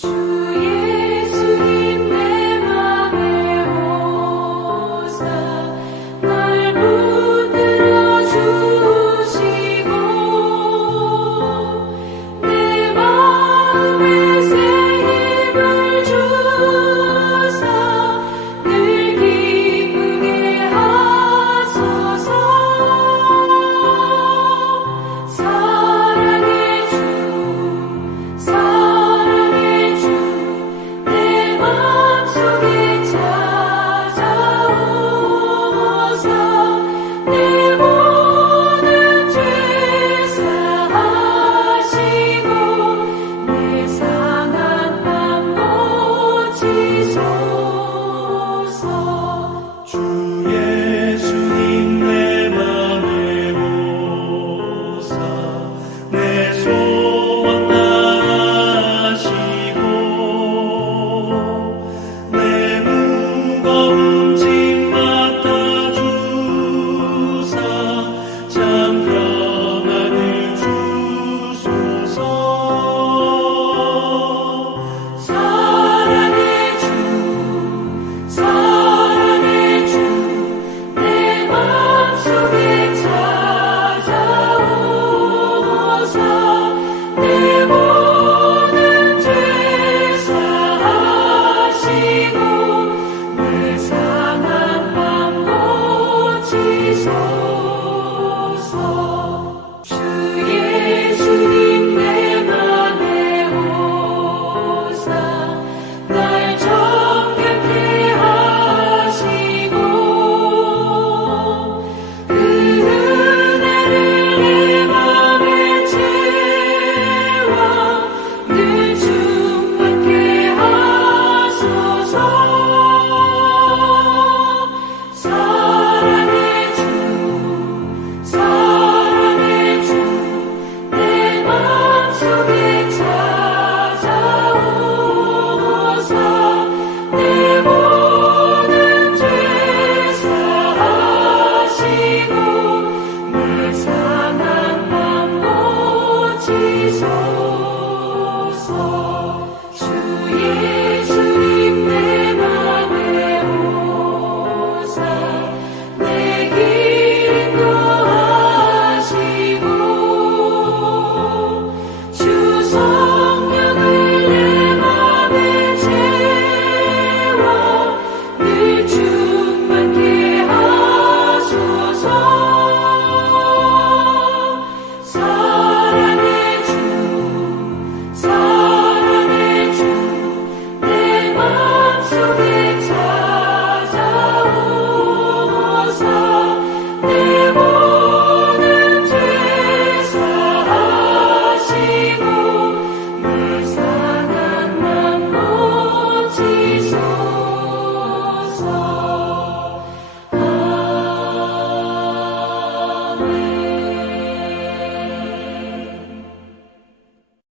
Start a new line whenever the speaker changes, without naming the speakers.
true.